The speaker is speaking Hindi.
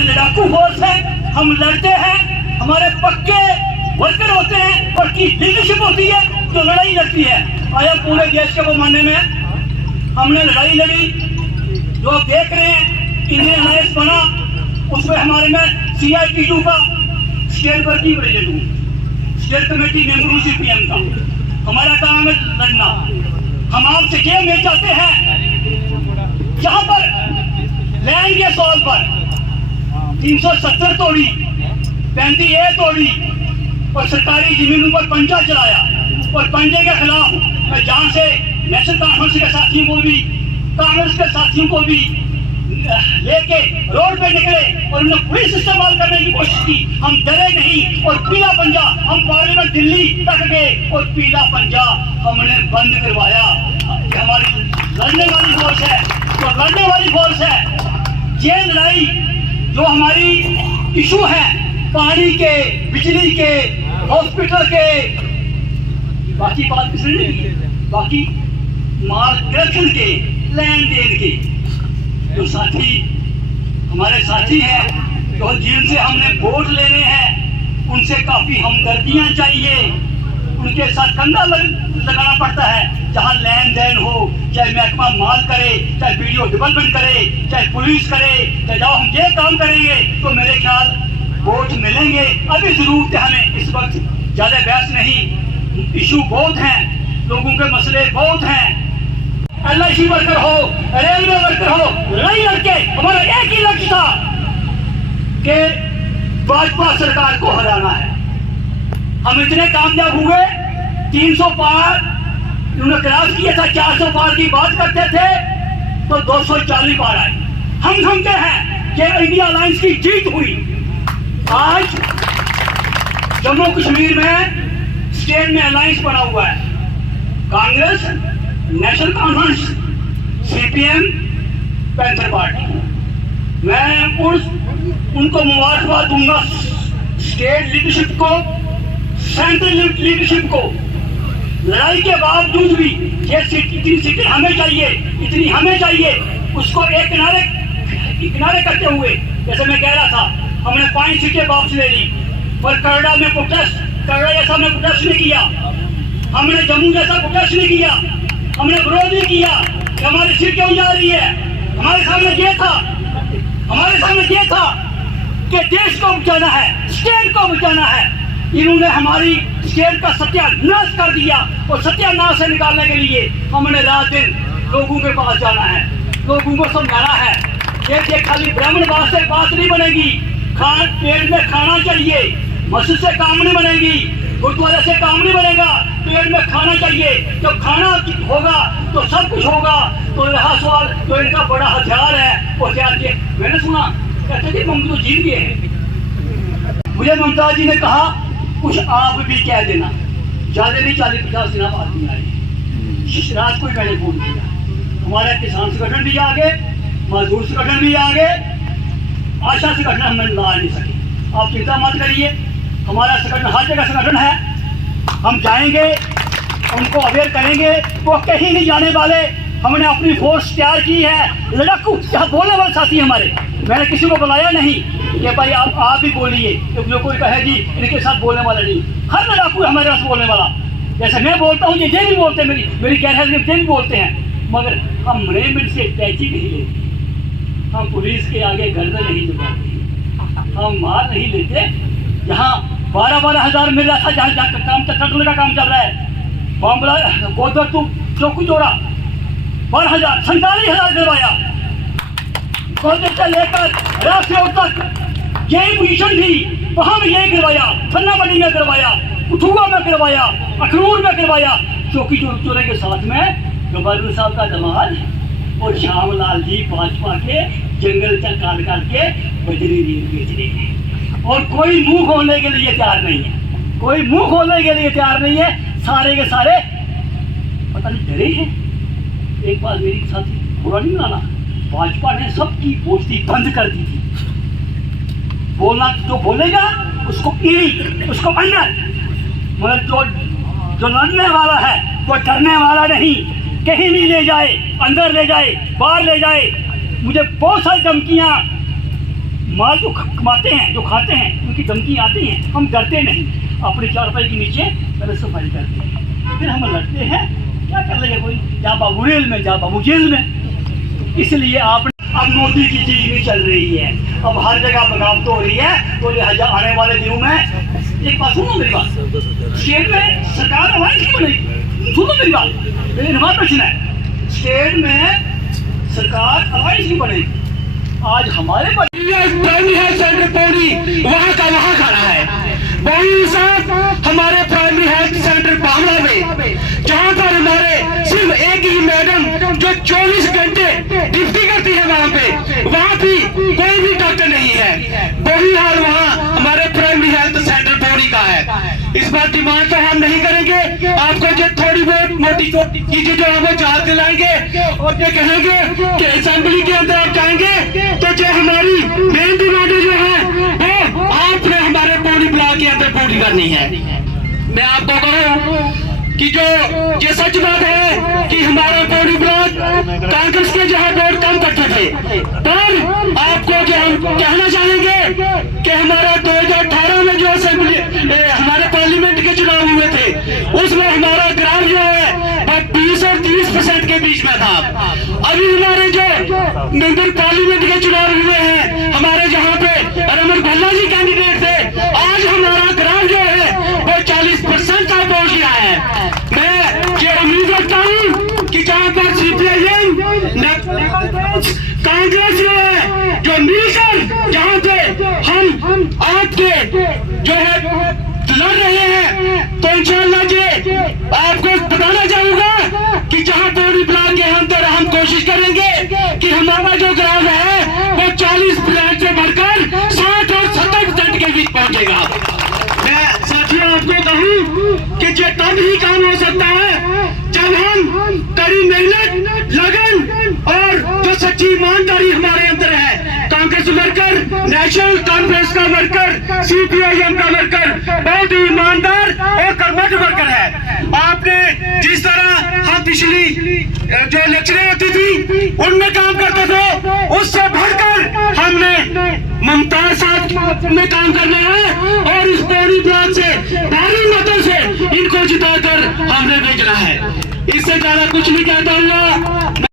हमारी लड़ाकू फोर्स है, हम लड़ते हैं, हमारे पक्के वर्कर होते हैं, पक्की लीडरशिप होती है जो लड़ाई लड़ती है। आया पूरे देश के पैमाने में हमने लड़ाई लड़ी। जो आप देख रहे हैं इंडियन अलायंस बना, उसमें हमारे में CITU का स्टेट वर्किंग प्रेसिडेंट हूँ, स्टेट कमेटी मेंबर हूँ CPM का। हमारा काम है लड़ना। हम आपसे ये उम्मीद चाहते हैं, जहाँ पर लैंड के सवाल पर 370 तोड़ी, 35A तोड़ी और सरकारी जमीनों पर पंजा चलाया, और पंजे के खिलाफ मैं जहाँ से नेशनल कॉन्फ्रेंस के साथियों को भी, कांग्रेस के साथियों को भी लेके रोड पे निकले और उन्होंने पुलिस इस्तेमाल करने की कोशिश की। हम डरे नहीं और पीला पंजा हम पार्लियामेंट दिल्ली तक गए और पीला पंजा हमने बंद करवाया। हमारी लड़ने वाली फोर्स है, तो लड़ने वाली फोर्स है। ये लड़ाई जो हमारी इशू है, पानी के, बिजली के, हॉस्पिटल के, बाकी बात किसने नहीं की, बाकी मार्गदर्शन के, लेन देन के, जो साथी हमारे साथी हैं, जो जिनसे हमने वोट लेने हैं, उनसे काफी हमदर्दियां चाहिए। उनके साथ कंधा लगाना पड़ता है। जहां लेन देन हो, चाहे महकमा माल करे, चाहे वीडियो डेवलपमेंट करे, चाहे पुलिस करे, चाहे जाओ हम ये काम करेंगे तो मेरे ख्याल वोट मिलेंगे। अभी जरूरत है हमें, इस वक्त ज्यादा बहस नहीं, इशू बहुत हैं, लोगों के मसले बहुत हैं। LIC वर्कर हो, रेलवे वर्कर हो, लड़ाई लड़के हमारा एक ही लक्ष्य था कि भाजपा सरकार को हराना है। हम इतने कामयाब हुए, 300 पार उन्होंने क्रॉस किया था, 400 पार की बात करते थे तो 240 पार आई। हम समझते हैं कि इंडिया अलायंस की जीत हुई। आज जम्मू कश्मीर में स्टेट में अलायंस बना हुआ है, Congress, national conference, CPM, panther party. मैं उनको मुबारकबाद दूंगा, स्टेट लीडरशिप को, सेंट्रल लीडरशिप को। लड़ाई के बावजूद भी ये इतनी सीटें हमें चाहिए, इतनी हमें चाहिए, उसको एक किनारे करते हुए, जैसे मैं कह रहा था, हमने 5 सीटें वापस ले ली। पर करड़ा में प्रोटेस्ट, करड़ा जैसा हमने प्रोटेस्ट नहीं किया, हमने जम्मू जैसा प्रोटेस्ट नहीं किया, हमने विरोध नहीं किया कि हमारी सीट क्यों जा रही है। हमारे सामने ये था कि देश को बचाना है, स्टेट को बचाना है। इन्होंने हमारी स्टेट का सत्यानाश कर दिया, और सत्यानाश से निकालने के लिए हमने रात दिन लोगों के पास जाना है, लोगों को समझाना है। ये खाली ब्राह्मण बात से बात नहीं बनेगी, पेट में खाना चाहिए, मस्जिद से काम नहीं बनेगी, गुरुद्वारे से काम नहीं बनेगा, पेट में खाना चाहिए। जब खाना होगा तो सब कुछ होगा। तो रहा सवाल, तो इनका बड़ा हथियार है, वो हथियार के मैंने सुना कहते थे ममता तो जीत गए हैं। मुझे ममता जी ने कहा कुछ आप भी कह देना, ज्यादा नहीं 40-50 दिन आदमी आए। रात को ही मैंने बोल दिया, हमारा किसान संगठन भी आगे, मजदूर संगठन भी आगे, आशा संगठन हम ला नहीं सके। आप चिंता मत करिए, हमारा संगठन हर जगह संगठन है, हम जाएंगे, उनको अवेयर करेंगे, वो कहीं नहीं जाने वाले। हमने अपनी फोर्स तैयार की है, लड़ाकू जहाँ बोलने वाले साथी हमारे, मैंने किसी को बुलाया नहीं कि भाई आप भी बोलिए, जो कोई कहे जी इनके साथ बोलने वाला नहीं। हर लड़ाकू हमारे पास बोलने वाला, जैसे मैं बोलता हूँ ये भी बोलते हैं, मेरी गैरहैसियत ये भी बोलते हैं, मगर हमने इनसे टैची नहीं लेते, हम पुलिस के आगे गर्दन नहीं झुकाते, हम मार नहीं लेते। जहाँ 12-12 हज़ार मिल रहा था, जहाँ काम कटने का काम चल रहा है, बॉम्बला गोदर टू चौकी जोड़ा 12,000 47,000 करवाया, गोदर से लेकर राष्ट्रीय तक यही पोजीशन थी, वहाँ भी यही करवाया, थन्नामंडी में करवाया, उठुआ में करवाया, अखनूर में करवाया, चौकी चोरे के साथ में गवर्नर साहब का दमाद और श्याम लाल जी भाजपा के जंगल तक काट के बजरी रेत बेच रहे हैं। और कोई मुंह खोलने के लिए तैयार नहीं है, कोई मुंह खोलने के लिए तैयार नहीं है। सारे के सारे पता नहीं डरे हैं। एक बात मेरी साथी बुरा नहीं माना, भाजपा ने सबकी पोस्टी बंद कर दी थी। बोलना जो बोलेगा उसको ईड़ी, उसको अंदर, मगर जो लड़ने वाला है वो डरने वाला नहीं, कहीं नहीं ले जाए, अंदर ले जाए, बाहर ले जाए। मुझे बहुत सारी धमकियाँ माल जो कमाते हैं, जो खाते हैं, उनकी धमकी आती है, हम डरते नहीं, अपने चारपाई के नीचे पहले सफाई करते हैं, फिर हम लड़ते हैं। क्या कर लेगा कोई, जा बाबू रेल में, जा बाबू जेल में। इसलिए आपने अब मोदी की चीज नहीं चल रही है, अब हर जगह बगावत हो रही है। तो लिहाजा आने वाले दिनों में एक बात सुनो मेरी बात, स्टेट में सरकार अलायंस नहीं बनेगी। सुनो मेरी बात, मेरी नमाज प्रश्न है, स्टेट में सरकार अलायंस नहीं बनेगी। आज हमारे प्राइमरी हेल्थ सेंटर पौड़ी वहाँ का वहाँ खड़ा है, वही साथ हमारे प्राइमरी हेल्थ सेंटर बांग्ला में, जहाँ पर हमारे सिर्फ एक ही मैडम जो 24 घंटे ड्यूटी करती है वहाँ भी कोई भी डॉक्टर नहीं है। वही हाल वहाँ हमारे प्राइमरी हेल्थ सेंटर पौड़ी का है। इस बार डिमांड तो हम नहीं करेंगे, आपको जो थोड़ी बहुत मोटी चीजें जो हमें याद दिलाएंगे और ये कहेंगे कि असेंबली के अंदर आप जाएंगे तो जो हमारी मेन डिमांडें जो है वो आपने हमारे पौड़ी ब्लॉक के अंदर पूरी करनी है। मैं आपको कहूँ कि जो ये सच बात है कि हमारा पौड़ी ब्लॉक कांग्रेस के जहाँ वोट कम करते थे, पर आपको जो हम कहना चाहेंगे कि हमारा 2018 में जो असेंबली हमारे पार्लियामेंट के चुनाव हुए थे, उसमें हमारा ग्राफ जो है वो 20 और 30% के बीच में था। अभी हमारे जो मेंबर पार्लियामेंट के चुनाव हुए हैं, हमारे जहाँ पे रमन भल्ला जी कैंडिडेट थे, आज हमारा ग्राफ जो है वो 40% तक पहुँच गया है। मैं ये उम्मीद रखता हूँ कि जहाँ पर CPIM कांग्रेस जो है, जो मिलकर जहाँ पे हम आपके जो है लड़ रहे हैं, तो इंशाअल्लाह जी आपको बताना चाहूंगा कि जहाँ पौड़ी ब्लॉक के अंदर हम कोशिश करेंगे कि हमारा जो ग्राफ है वो 40% से बढ़कर 60 और 70% के बीच पहुंचेगा। मैं साथियों आपको कहूँ कि ये तब ही काम हो सकता है जब हम कड़ी मेहनत, लगन और जो सच्ची ईमानदारी हमारे अंदर है। कांग्रेस वर्कर, नेशनल कॉन्फ्रेंस का वर्कर, CPIM का वर्कर बहुत ही ईमानदार और कर्मठ वर्कर है। आपने जिस तरह हम पिछली जो इलेक्शनें होती थी उनमें काम करते थे, उससे बढ़कर हमने मुमताज साहब में काम करना है और इस पौड़ी ब्लॉक से भारी मतों से इनको जिताकर हमने भेजना है। इससे ज्यादा कुछ नहीं कहता हुआ